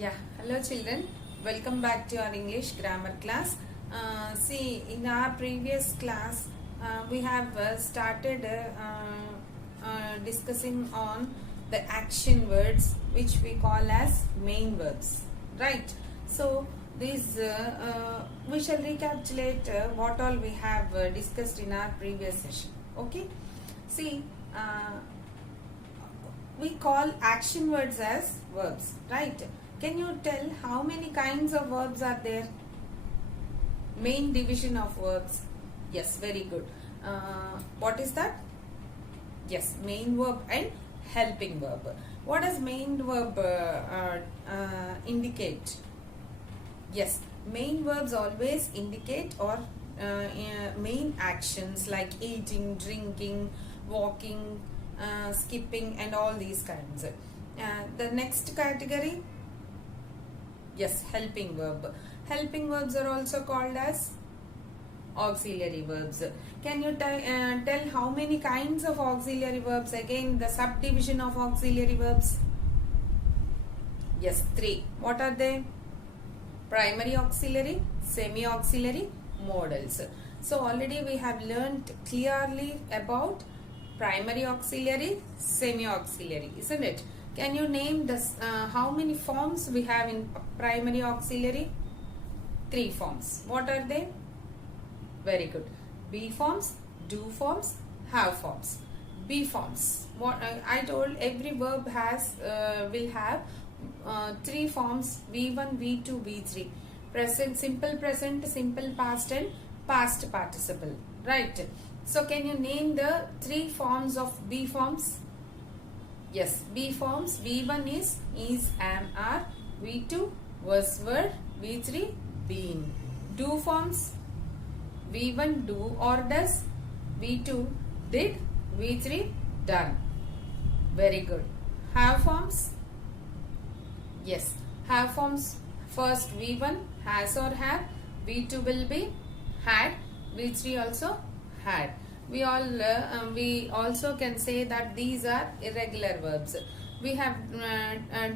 Yeah, hello children. Welcome back to our English grammar class. See, in our previous class, we have started discussing on the action words which we call as main verbs, right? So, these we shall recapitulate what all we have discussed in our previous session. Okay, see. We call action words as verbs, right? Can you tell how many kinds of verbs are there? Main division of verbs. Yes, very good. What is that? Yes, main verb and helping verb. What does main verb indicate? Yes, main verbs always indicate or main actions like eating, drinking, walking, skipping and all these kinds. The next category, yes, helping verb. Helping verbs are also called as auxiliary verbs. Can you tell how many kinds of auxiliary verbs? Again, the subdivision of auxiliary verbs. Yes, 3. What are they? Primary auxiliary, semi-auxiliary, modals. So already we have learnt clearly about primary auxiliary, semi-auxiliary, isn't it? Can you name this? How many forms we have in primary auxiliary? 3 forms. What are they? Very good. Be forms, do forms, have forms. Be forms. What I told, every verb has will have 3 forms: V1, V2, V3. Present, simple present, simple past, and past participle. Right. So can you name the 3 forms of be forms? Yes, be forms. V1 is, am, are. V2 was, were. V3 been. Do forms. V1 do or does. V2 did. V3 done. Very good. Have forms. Yes, have forms. First V1 has or have. V2 will be had. V3 also had. We also can say that these are irregular verbs. We have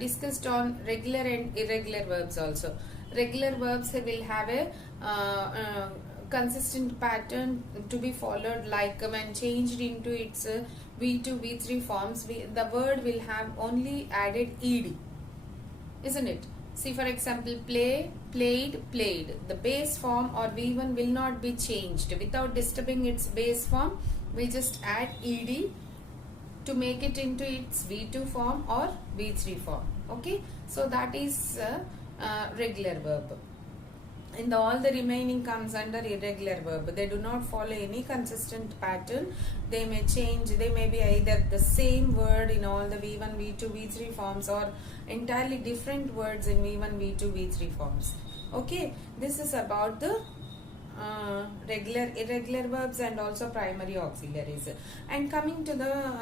discussed on regular and irregular verbs also. Regular verbs will have a consistent pattern to be followed, like when changed into its V2, V3 forms, the word will have only added ed, isn't it? See, for example, play, played, played. The base form or V1 will not be changed. Without disturbing its base form, we just add ed to make it into its V2 form or V3 form. Okay, so that is regular verb. And all the remaining comes under irregular verb. They do not follow any consistent pattern. They may change. They may be either the same word in all the V1, V2, V3 forms, or entirely different words in V1, V2, V3 forms. Okay, this is about the regular, irregular verbs and also primary auxiliaries. And coming to the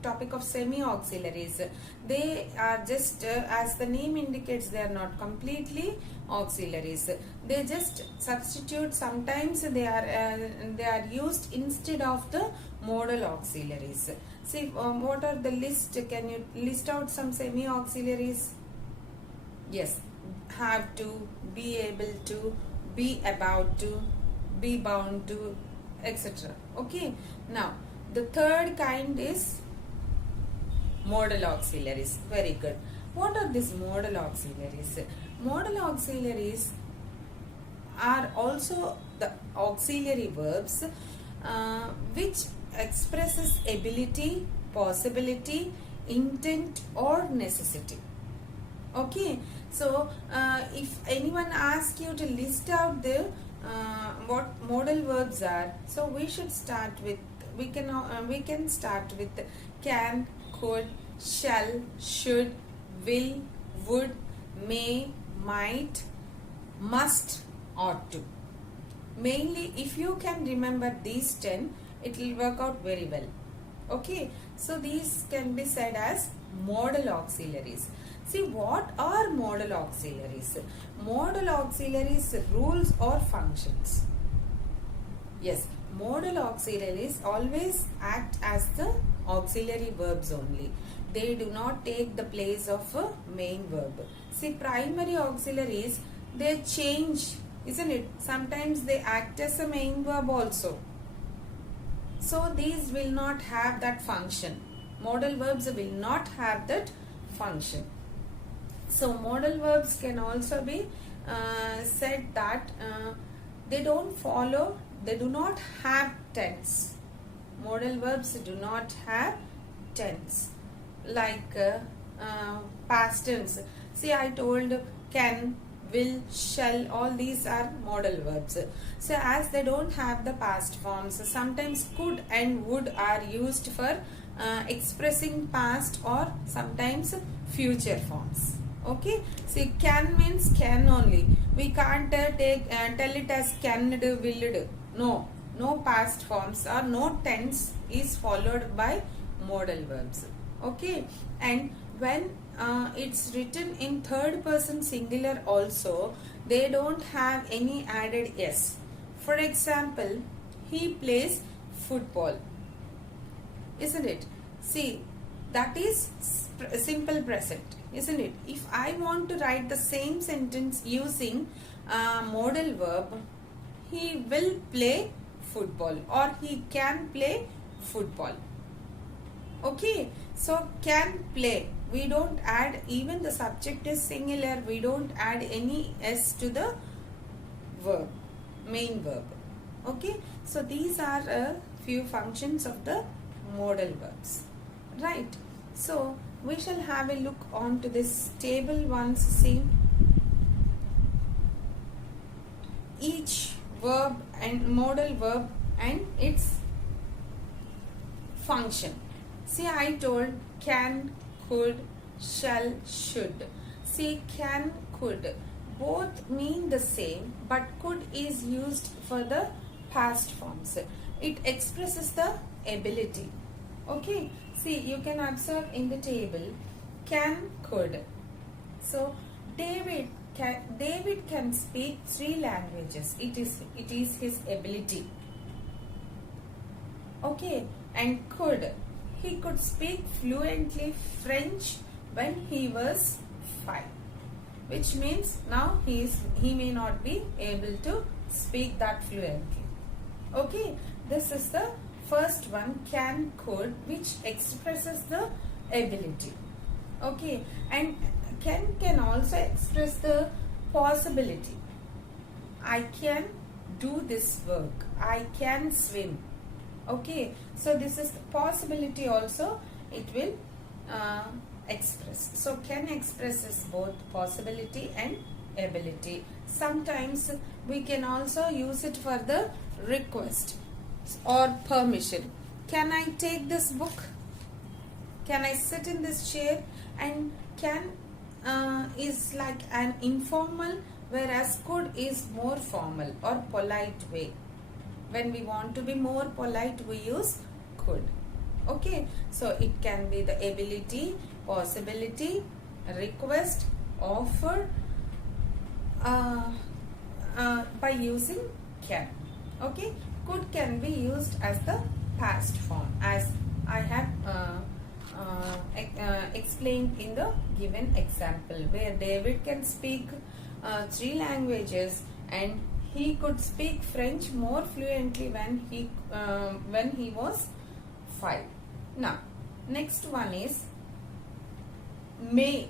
topic of semi-auxiliaries, they are just as the name indicates, they are not completely auxiliaries. They just substitute. Sometimes they are used instead of the modal auxiliaries. See, what are the list? Can you list out some semi-auxiliaries? Yes, have to, be able to, be about to, be bound to, etc. Okay, now the third kind is modal auxiliaries. Very good. What are these modal auxiliaries? Modal auxiliaries are also the auxiliary verbs which expresses ability, possibility, intent or necessity. Okay, so if anyone asks you to list out the what modal verbs are, so we should start with, we can start with can, could, shall, should, will, would, may, might, must, ought to. Mainly, if you can remember these 10, it will work out very well. Okay, so these can be said as modal auxiliaries. See, what are modal auxiliaries? Modal auxiliaries rules or functions. Yes, modal auxiliaries always act as the auxiliary verbs only. they do not take the place of a main verb. See, primary auxiliaries, they change, isn't it? Sometimes they act as a main verb also. So these will not have that function. Modal verbs will not have that function. So modal verbs can also be said that they don't follow, they do not have tense. Modal verbs do not have tense. Like past tense. See, I told can, will, shall, all these are modal verbs. So as they don't have the past forms, sometimes could and would are used for expressing past or sometimes future forms. Okay, see, can means can only. We can't tell it as canned, willed. No past forms or no tense is followed by modal verbs. Okay, and when it's written in third person singular also, they don't have any added s. For example, he plays football, isn't it? See, that is simple present, isn't it? If I want to write the same sentence using modal verb, he will play football or he can play football. Okay, so can play, we don't add, even the subject is singular, we don't add any s to the verb, main verb. Okay, so these are a few functions of the modal verbs, right? So we shall have a look on to this table once. See, each verb and modal verb and its function. See, I told can, could, shall, should. See, can, could, both mean the same, but could is used for the past forms. It expresses the ability. Okay, see, you can observe in the table can, could. So David can speak 3 languages. It is his ability. Okay, and could, he could speak fluently French when he was 5, which means now he may not be able to speak that fluently. Okay, this is the first one, can, could, which expresses the ability. Okay, and can also express the possibility. I can do this work. I can swim. Okay, so this is the possibility also, it will express. So can expresses both possibility and ability. Sometimes we can also use it for the request or permission. Can I take this book? Can I sit in this chair? And can is like an informal, whereas could is more formal or polite way. When we want to be more polite, we use could. Okay, so it can be the ability, possibility, request, offer by using can. Okay, could can be used as the past form, as I have explained in the given example, where David can speak 3 languages and he could speak French more fluently when he was 5. Now, next one is may.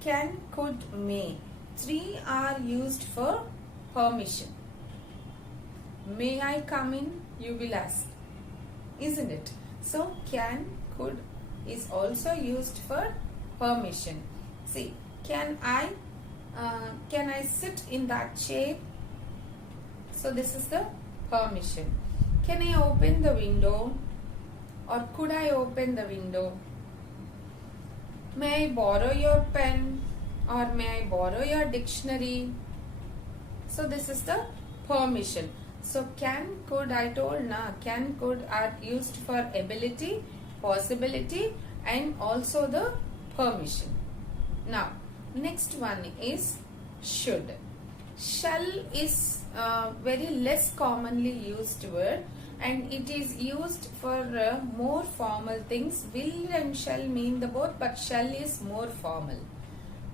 Can, could, may. 3 are used for permission. May I come in? You will ask, isn't it? So, can, could is also used for permission. See, can I sit in that chair? So this is the permission. Can I open the window? Or could I open the window? May I borrow your pen? Or may I borrow your dictionary? So this is the permission. So can, could, I told na, can, could are used for ability, possibility and also the permission. Now next one is should. Shall is very less commonly used word, and it is used for more formal things. Will and shall mean the both, but shall is more formal.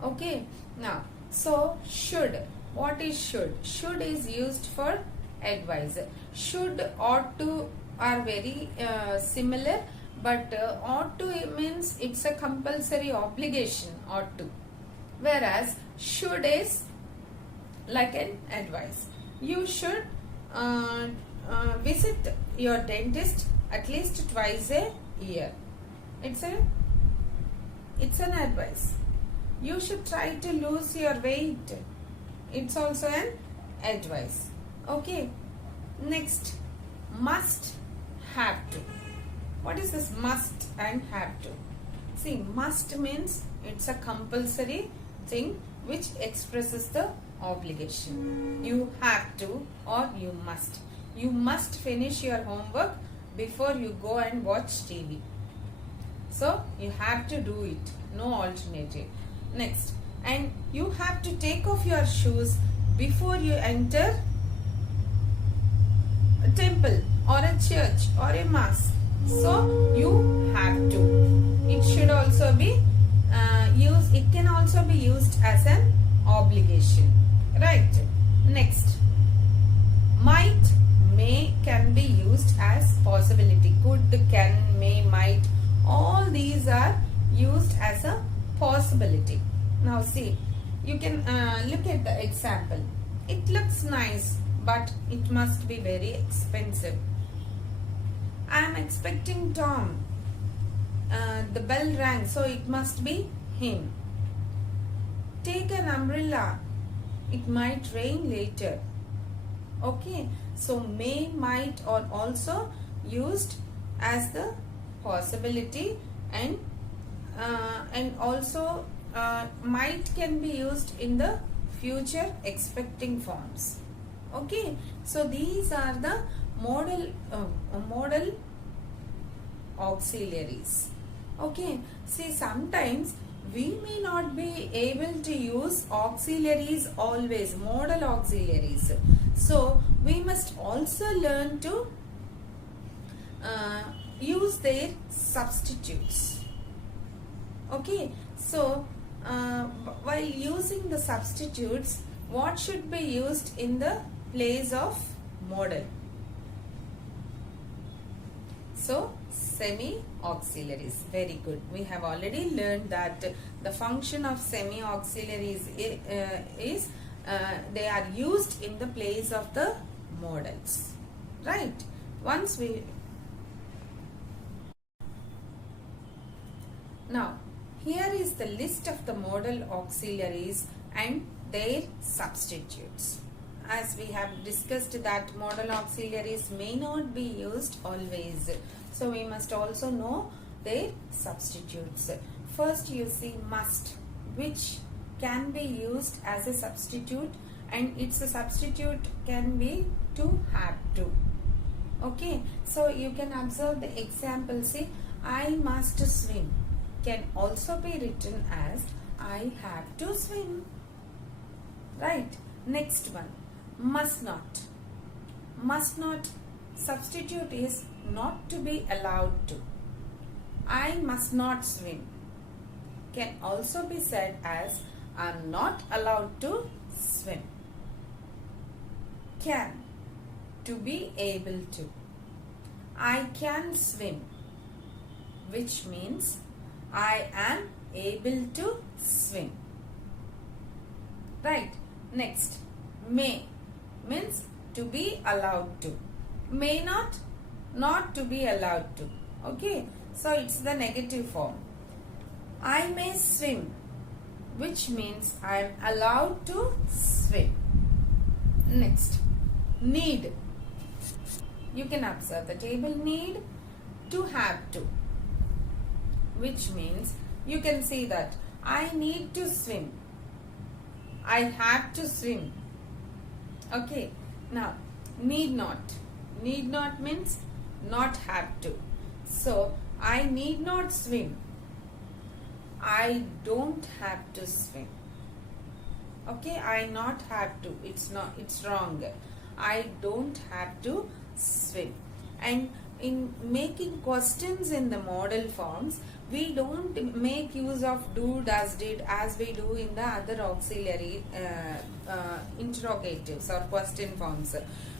Okay, now so should. What is should? Should is used for advice. Should, ought to are very similar, but ought to means it's a compulsory obligation, ought to, whereas should is like an advice. You should visit your dentist at least twice a year. It's an advice. You should try to lose your weight. It's also an advice. Okay. Next, must, have to. What is this must and have to? See, must means it's a compulsory thing which expresses the obligation. You have to or you must. You must finish your homework before you go and watch TV. So, you have to do it. No alternative. Next, and you have to take off your shoes before you enter a temple or a church or a mass. So, you have to. It should also be used, it can also be used as an obligation. Right. Next, might, may can be used as possibility. Could, can, may, might. All these are used as a possibility. Now see, you can look at the example. It looks nice, but it must be very expensive. I am expecting Tom. The bell rang, so it must be him. Take an umbrella. It might rain later. Okay, so may, might are also used as the possibility, and also might can be used in the future expecting forms. Okay, so these are the modal auxiliaries. Okay, see, sometimes we may not be able to use auxiliaries always, modal auxiliaries. So we must also learn to use their substitutes. Okay, so while using the substitutes, what should be used in the place of modal? So semi-auxiliaries. Very good. We have already learned that the function of semi-auxiliaries is they are used in the place of the modals. Right? Now, here is the list of the modal auxiliaries and their substitutes. As we have discussed that modal auxiliaries may not be used always. So, we must also know their substitutes. First, you see must, which can be used as a substitute, and its a substitute can be to, have to. Okay, so you can observe the example. See, I must swim can also be written as I have to swim. Right. Next one, must not. Must not substitute is not to be allowed to. I must not swim can also be said as I am not allowed to swim. Can, to be able to. I can swim, which means I am able to swim. Right. Next, may means to be allowed to. May not to be allowed to. Okay. So it's the negative form. I may swim, which means I am allowed to swim. Next, need. You can observe the table. Need, to, have to, which means you can see that I need to swim. I have to swim. Okay. Now, need not. Need not means not have to. So, I need not swim. I don't have to swim. Okay, I not have to. It's wrong. I don't have to swim. And in making questions in the modal forms, we don't make use of do, does, did as we do in the other auxiliary interrogatives or question forms.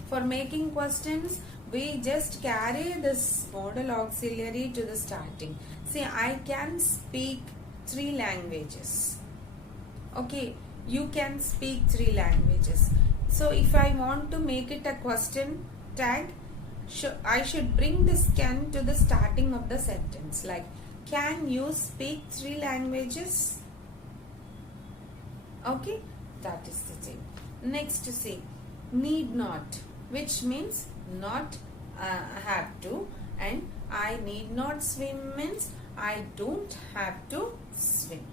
For making questions, we just carry this modal auxiliary to the starting. See, I can speak 3 languages. Okay, you can speak 3 languages. So if I want to make it a question tag, I should bring this can to the starting of the sentence, like, can you speak 3 languages? Okay, that is the thing. Next, see, need not, which means not have to, and I need not swim means I don't have to swim.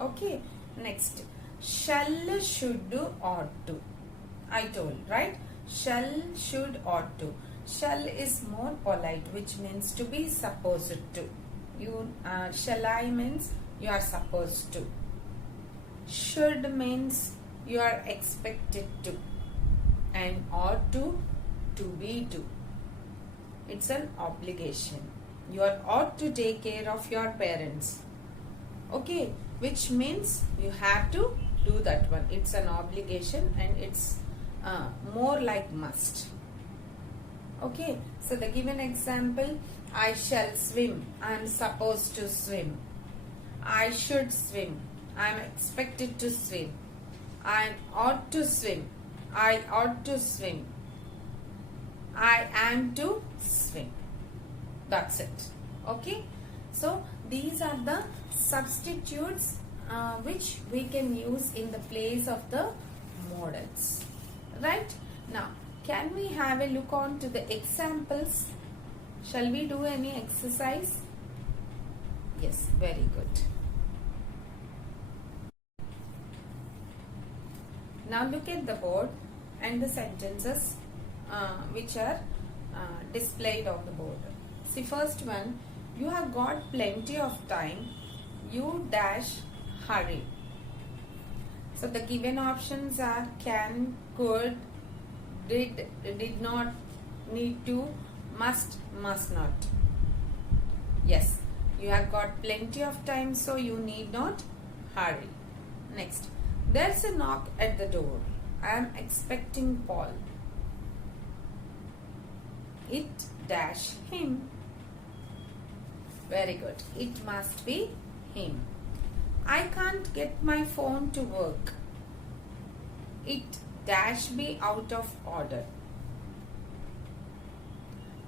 Okay, next, shall, should, ought to. I told, right? Shall, should, ought to. Shall is more polite, which means to be supposed to. Shall I means you are supposed to. Should means you are expected to. And ought to be to. It's an obligation. You are ought to take care of your parents. Okay, which means you have to do that one. It's an obligation and it's more like must. Okay, so the given example, I shall swim. I am supposed to swim. I should swim. I am expected to swim. I ought to swim. I ought to swim. I am to swim. That's it. Okay, so these are the substitutes which we can use in the place of the modals. Right? Now, can we have a look on to the examples? Shall we do any exercise? Yes, very good. Now look at the board and the sentences which are displayed on the board. See, first one, you have got plenty of time. You dash hurry. So the given options are can, could, did not, need to, must not. Yes, you have got plenty of time, so you need not hurry. Next, there's a knock at the door. I am expecting Paul. It dash him. Very good. It must be him. I can't get my phone to work. It dash be out of order.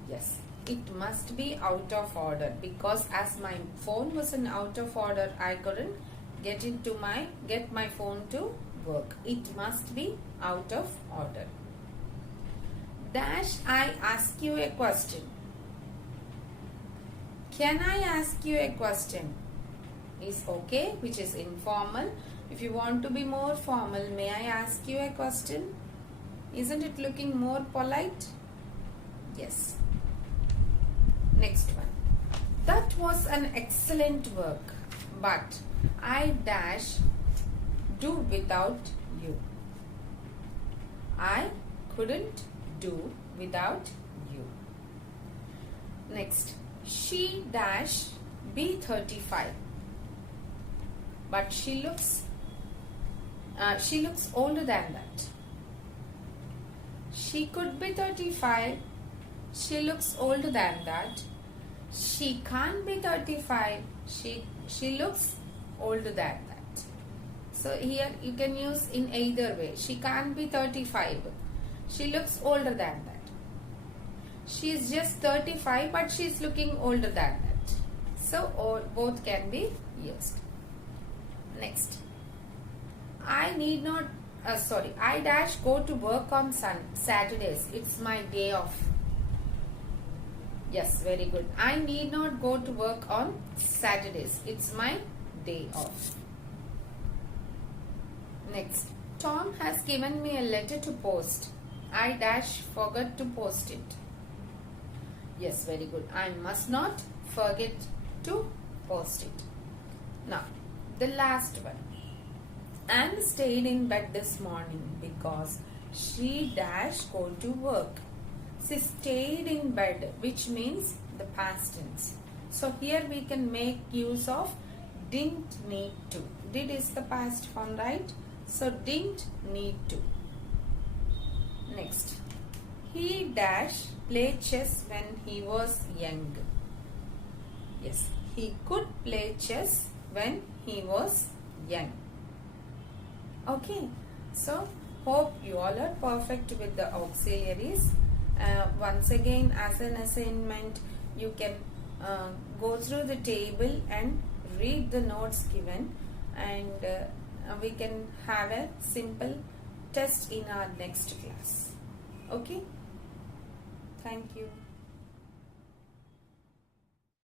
Yes, it must be out of order because as my phone was in out of order, I couldn't get my phone to work. It must be out of order. Dash, I ask you a question. Can I ask you a question? Is okay, which is informal. If you want to be more formal, may I ask you a question? Isn't it looking more polite? Yes. Next one. That was an excellent work, but I dash do without you. I couldn't do without you. Next. She dash be 35, but she looks older than that. She could be 35. She looks older than that. She can't be 35. She looks older than that. So here you can use in either way. She can't be 35. She looks older than that. She is just 35 but she is looking older than that. So both can be used. Next. I dash go to work on Saturdays. It's my day off. Yes, very good. I need not go to work on Saturdays. It's my day off. Next. Tom has given me a letter to post. I dash forgot to post it. Yes, very good. I must not forget to post it. Now, the last one. Anne stayed in bed this morning because she dash go to work. She stayed in bed, which means the past tense. So here we can make use of didn't need to. Did is the past form, right? So didn't need to. Next, he dash play chess when he was young. Yes, he could play chess when he was young. Okay, so hope you all are perfect with the auxiliaries. Once again, as an assignment, you can go through the table and read the notes given, and we can have a simple test in our next class. Okay, thank you.